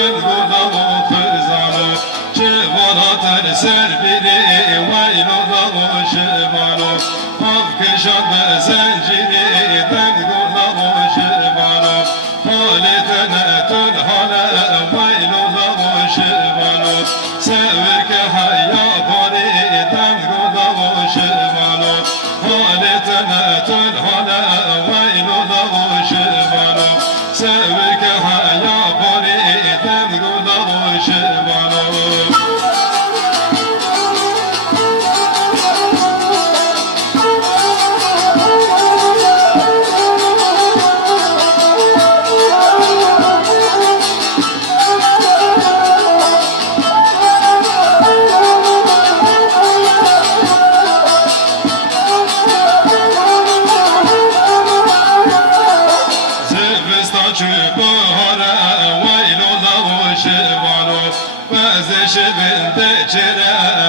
دنگو خزانو شوالات سر بری ویلو دو شمالو خب کشان بزنجیری دنگو شمالو حالتنا تنحالا ویلو دو شمالو سوک حیا باری دنگو شمالو حالتنا تنحالا ویلو دو شمالو سوک حیا باری دنگو شمالو شبن دجرا